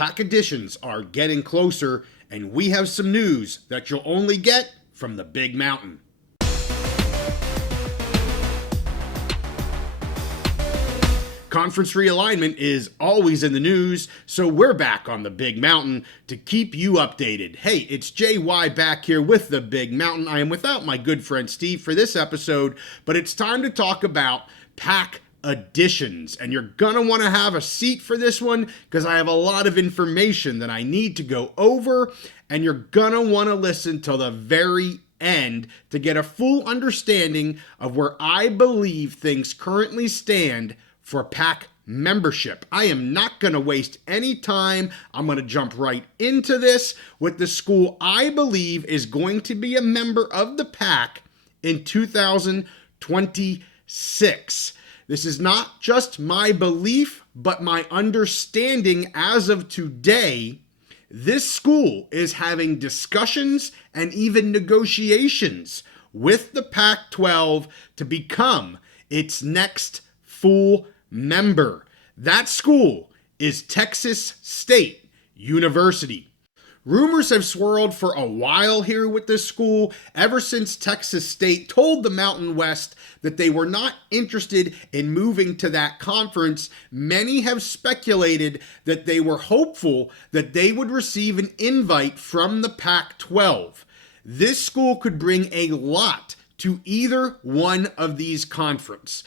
PAC editions are getting closer, and we have some news that you'll only get from the Big Mountain. Conference realignment is always in the news, so we're back on the Big Mountain to keep you updated. Hey, it's JY back here with the Big Mountain. I am without my good friend Steve for this episode, but it's time to talk about PAC additions, and you're gonna want to have a seat for this one because I have a lot of information that I need to go over, and you're gonna want to listen till the very end to get a full understanding of where I believe things currently stand for PAC membership. I am not going to waste any time. I'm going to jump right into this with the school I believe is going to be a member of the PAC in 2026. This is not just my belief, but my understanding as of today. This school is having discussions and even negotiations with the PAC-12 to become its next full member. That school is Texas State University. Rumors have swirled for a while here with this school, ever since Texas State told the Mountain West that they were not interested in moving to that conference. Many have speculated that they were hopeful that they would receive an invite from the PAC-12. This school could bring a lot to either one of these conferences.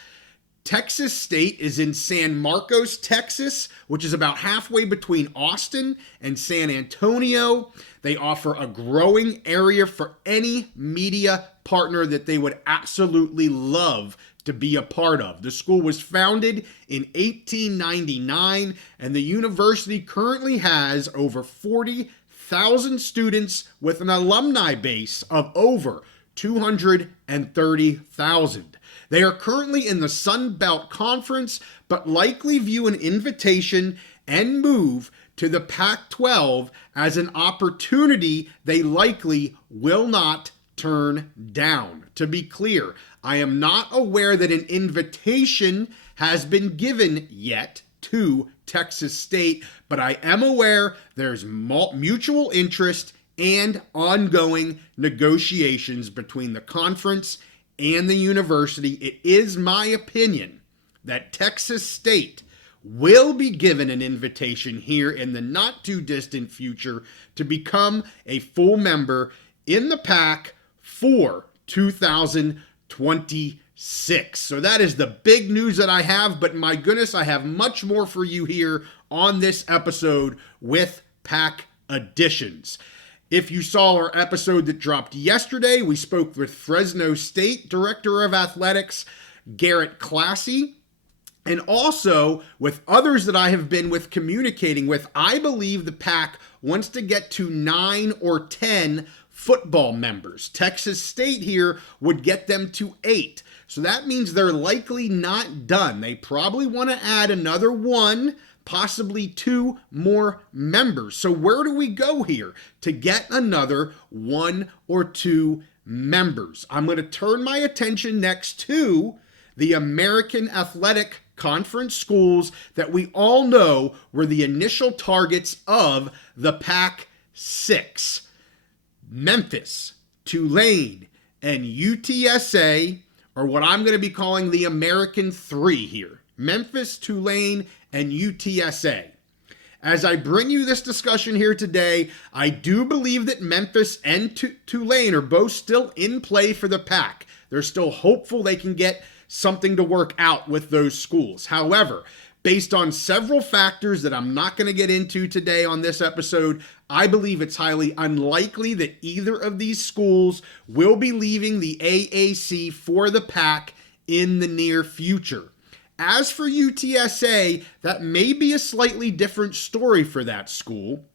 Texas State is in San Marcos, Texas, which is about halfway between Austin and San Antonio. They offer a growing area for any media partner that they would absolutely love to be a part of. The school was founded in 1899, and the university currently has over 40,000 students with an alumni base of over 230,000. They are currently in the Sun Belt Conference, but likely view an invitation and move to the PAC-12 as an opportunity they likely will not turn down. To be clear, I am not aware that an invitation has been given yet to Texas State, but I am aware there's mutual interest and ongoing negotiations between the conference and the university. It is my opinion that Texas State will be given an invitation here in the not too distant future to become a full member in the PAC for 2026. So that is the big news that I have, but my goodness, I have much more for you here on this episode with PAC additions. If you saw our episode that dropped yesterday, we spoke with Fresno State Director of Athletics, Garrett Classy, and also with others that I have been communicating with. I believe the PAC wants to get to 9 or 10 football members. Texas State here would get them to 8. So that means they're likely not done. They probably want to add another 1, possibly 2 more members. So where do we go here to get another 1 or 2 members? I'm going to turn my attention next to the American Athletic Conference schools that we all know were the initial targets of the PAC-6. Memphis, Tulane, and UTSA are what I'm going to be calling the American 3 here. Memphis, Tulane, and UTSA. As I bring you this discussion here today, I do believe that Memphis and Tulane are both still in play for the PAC. They're still hopeful they can get something to work out with those schools. However, based on several factors that I'm not going to get into today on this episode, I believe it's highly unlikely that either of these schools will be leaving the AAC for the PAC in the near future. As for UTSA, that may be a slightly different story for that school.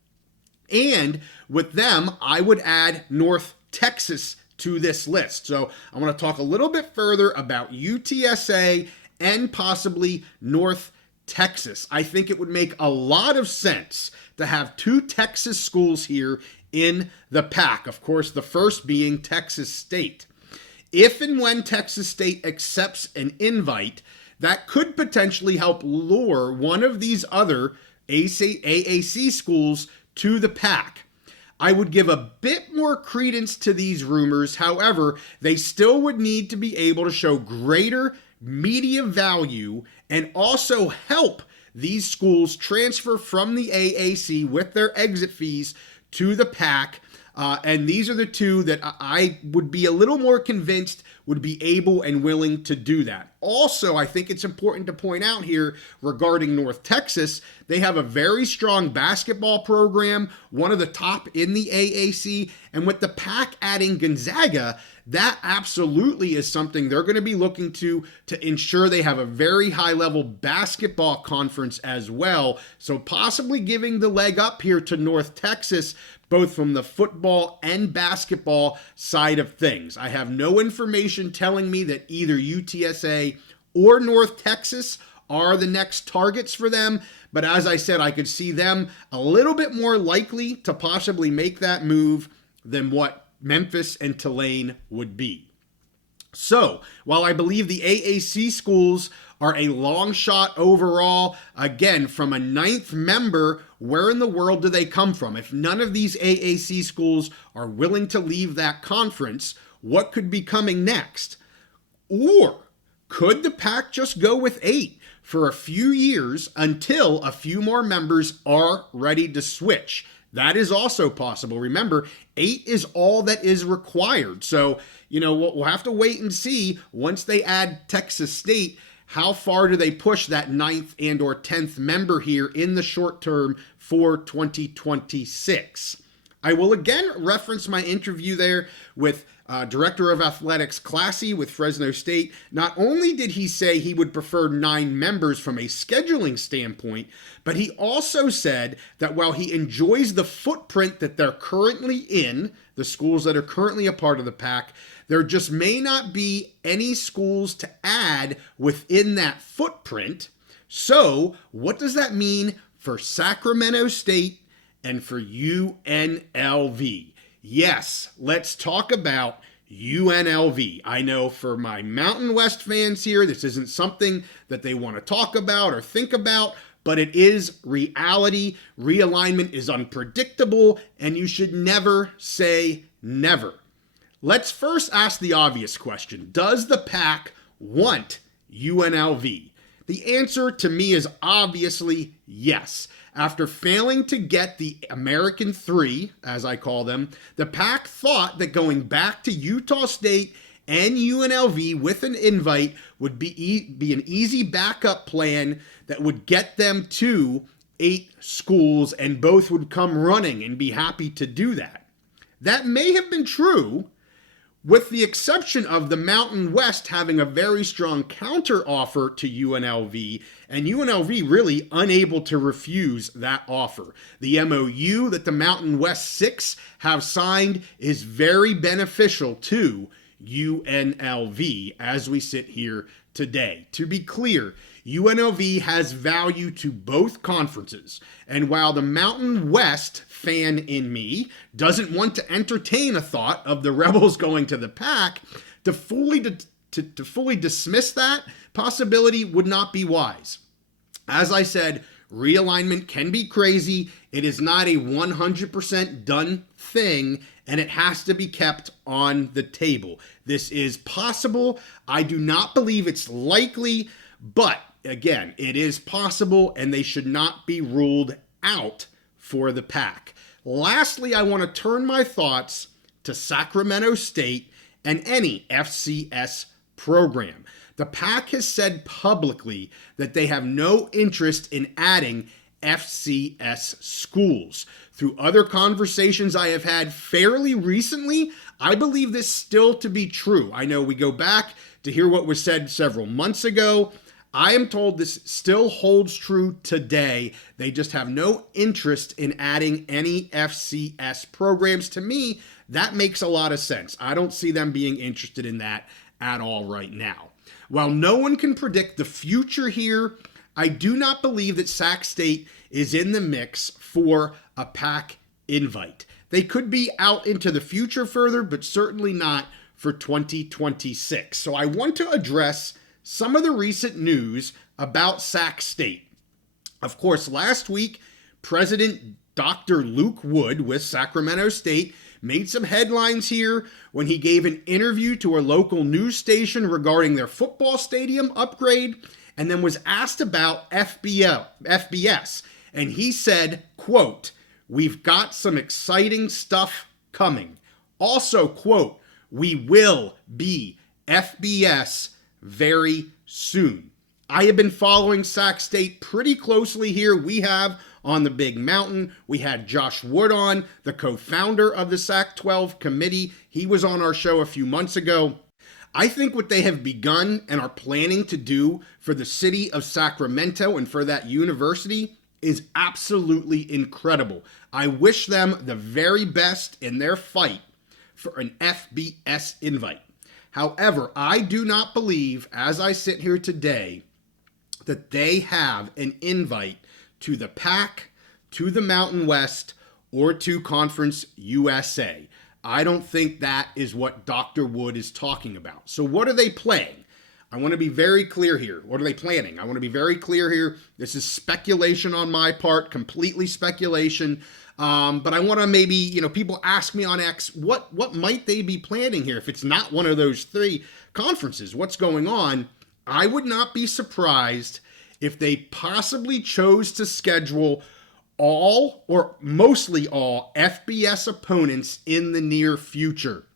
And with them, I would add North Texas to this list. So I want to talk a little bit further about UTSA and possibly North Texas. I think it would make a lot of sense to have 2 Texas schools here in the PAC. Of course, the first being Texas State. If and when Texas State accepts an invite, that could potentially help lure one of these other AAC schools to the PAC. I would give a bit more credence to these rumors. However, they still would need to be able to show greater media value and also help these schools transfer from the AAC with their exit fees to the PAC. And these are the two that I would be a little more convinced would be able and willing to do that. Also, I think it's important to point out here regarding North Texas, they have a very strong basketball program, one of the top in the AAC, and with the PAC adding Gonzaga, that absolutely is something they're going to be looking to ensure they have a very high level basketball conference as well. So possibly giving the leg up here to North Texas, both from the football and basketball side of things. I have no information telling me that either UTSA or North Texas are the next targets for them. But as I said, I could see them a little bit more likely to possibly make that move than what Memphis and Tulane would be. So, while I believe the AAC schools are a long shot overall, again, from a 9th member, where in the world do they come from? If none of these AAC schools are willing to leave that conference, what could be coming next? Or could the PAC just go with 8 for a few years until a few more members are ready to switch? That is also possible. Remember, 8 is all that is required. So, we'll have to wait and see once they add Texas State, how far do they push that 9th and or 10th member here in the short term for 2026? I will again reference my interview there with Director of Athletics Classy with Fresno State. Not only did he say he would prefer 9 members from a scheduling standpoint, but he also said that while he enjoys the footprint that they're currently in, the schools that are currently a part of the PAC, there just may not be any schools to add within that footprint. So what does that mean for Sacramento State and for UNLV? Yes, let's talk about UNLV. I know for my Mountain West fans here, this isn't something that they want to talk about or think about, but it is reality. Realignment is unpredictable, and you should never say never. Let's first ask the obvious question. Does the PAC want UNLV? The answer to me is obviously yes. After failing to get the American 3, as I call them, the PAC thought that going back to Utah State and UNLV with an invite would be an easy backup plan that would get them to 8 schools, and both would come running and be happy to do that. That may have been true, with the exception of the Mountain West having a very strong counter offer to UNLV, and UNLV really unable to refuse that offer. The MOU that the Mountain West 6 have signed is very beneficial to UNLV as we sit here today. To be clear, UNLV has value to both conferences, and while the Mountain West fan in me doesn't want to entertain a thought of the Rebels going to the PAC, to fully dismiss that possibility would not be wise. As I said, realignment can be crazy. It is not a 100% done thing, and it has to be kept on the table. This is possible. I do not believe it's likely, but again, it is possible, and they should not be ruled out for the PAC. Lastly, I want to turn my thoughts to Sacramento State and any FCS program. The PAC has said publicly that they have no interest in adding FCS schools. Through other conversations I have had fairly recently, I believe this still to be true. I know we go back to hear what was said several months ago. I am told this still holds true today. They just have no interest in adding any FCS programs. To me, that makes a lot of sense. I don't see them being interested in that at all right now. While no one can predict the future here, I do not believe that Sac State is in the mix for a PAC invite. They could be out into the future further, but certainly not for 2026. So I want to address some of the recent news about Sac State. Of course, last week, President Dr. Luke Wood with Sacramento State made some headlines here when he gave an interview to a local news station regarding their football stadium upgrade, and then was asked about FBS. And he said, quote, "We've got some exciting stuff coming." Also, quote, "We will be FBS very soon." I have been following Sac State pretty closely here. We have on the Big Mountain. We had Josh Wood on, the co-founder of the Pac-12 committee. He was on our show a few months ago. I think what they have begun and are planning to do for the city of Sacramento and for that university is absolutely incredible. I wish them the very best in their fight for an FBS invite. However, I do not believe, as I sit here today, that they have an invite to the PAC, to the Mountain West, or to Conference USA. I don't think that is what Dr. Wood is talking about. So what are they playing? I want to be very clear here. What are they planning? I want to be very clear here. This is speculation on my part, completely speculation. But I want to maybe, people ask me on X, what might they be planning here? If it's not one of those three conferences, what's going on? I would not be surprised if they possibly chose to schedule all or mostly all FBS opponents in the near future.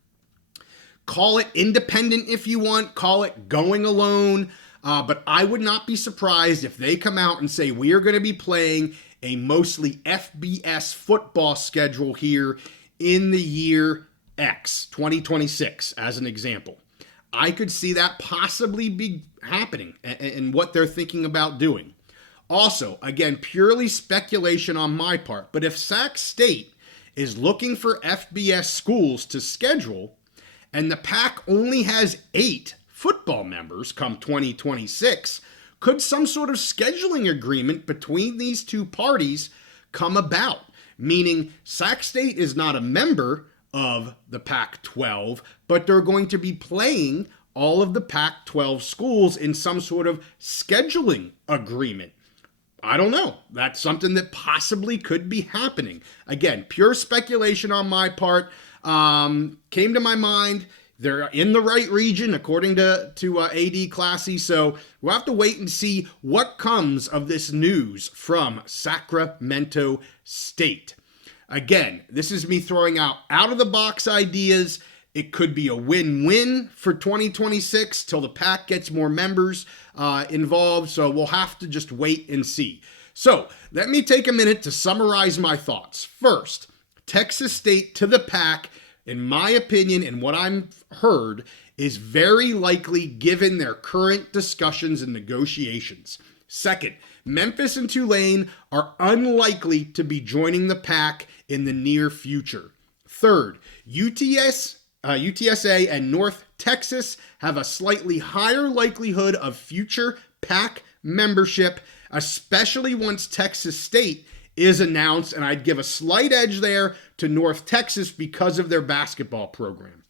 Call it independent if you want, call it going alone, but I would not be surprised if they come out and say we are going to be playing a mostly FBS football schedule here in the year X, 2026, as an example. I could see that possibly be happening and what they're thinking about doing. Also, again, purely speculation on my part, but if Sac State is looking for FBS schools to schedule, and the PAC only has 8 football members come 2026, could some sort of scheduling agreement between these two parties come about? Meaning Sac State is not a member of the Pac-12, but they're going to be playing all of the Pac-12 schools in some sort of scheduling agreement. I don't know. That's something that possibly could be happening. Again, pure speculation on my part. Came to my mind. They're in the right region, according to AD Classy. So we'll have to wait and see what comes of this news from Sacramento State. Again, this is me throwing out of the box ideas. It could be a win-win for 2026 till the PAC gets more members involved. So we'll have to just wait and see. So let me take a minute to summarize my thoughts. First, Texas State to the PAC, in my opinion and what I've heard, is very likely given their current discussions and negotiations. Second, Memphis and Tulane are unlikely to be joining the PAC in the near future. Third, UTSA and North Texas have a slightly higher likelihood of future PAC membership, especially once Texas State is announced, and I'd give a slight edge there to North Texas because of their basketball program.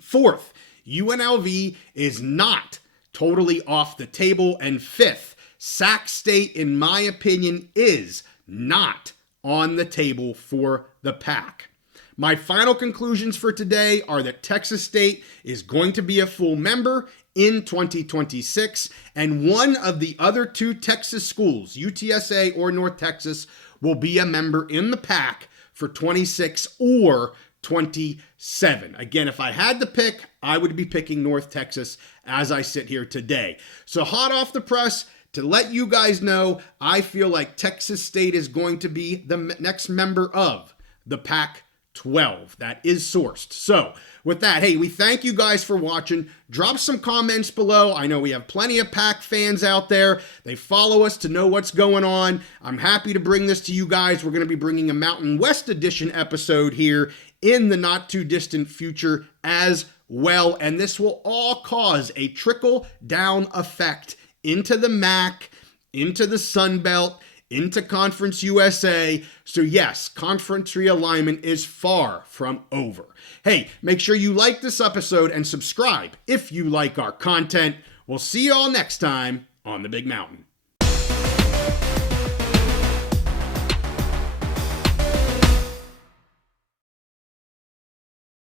Fourth, UNLV is not totally off the table. And fifth, Sac State, in my opinion, is not on the table for the PAC. My final conclusions for today are that Texas State is going to be a full member in 2026, and one of the other two Texas schools, UTSA or North Texas, will be a member in the PAC for 26 or 27. Again, if I had to pick, I would be picking North Texas as I sit here today. So hot off the press, to let you guys know, I feel like Texas State is going to be the next member of the Pac-12. That is sourced. So with that, hey, we thank you guys for watching. Drop some comments below. I know we have plenty of PAC fans out there. They follow us to know what's going on. I'm happy to bring this to you guys. We're going to be bringing a Mountain West edition episode here in the not too distant future as well. And this will all cause a trickle down effect into the MAC, into the Sun Belt, into Conference USA. So yes, conference realignment is far from over. Hey, make sure you like this episode and subscribe if you like our content. We'll see you all next time on the Big Mountain.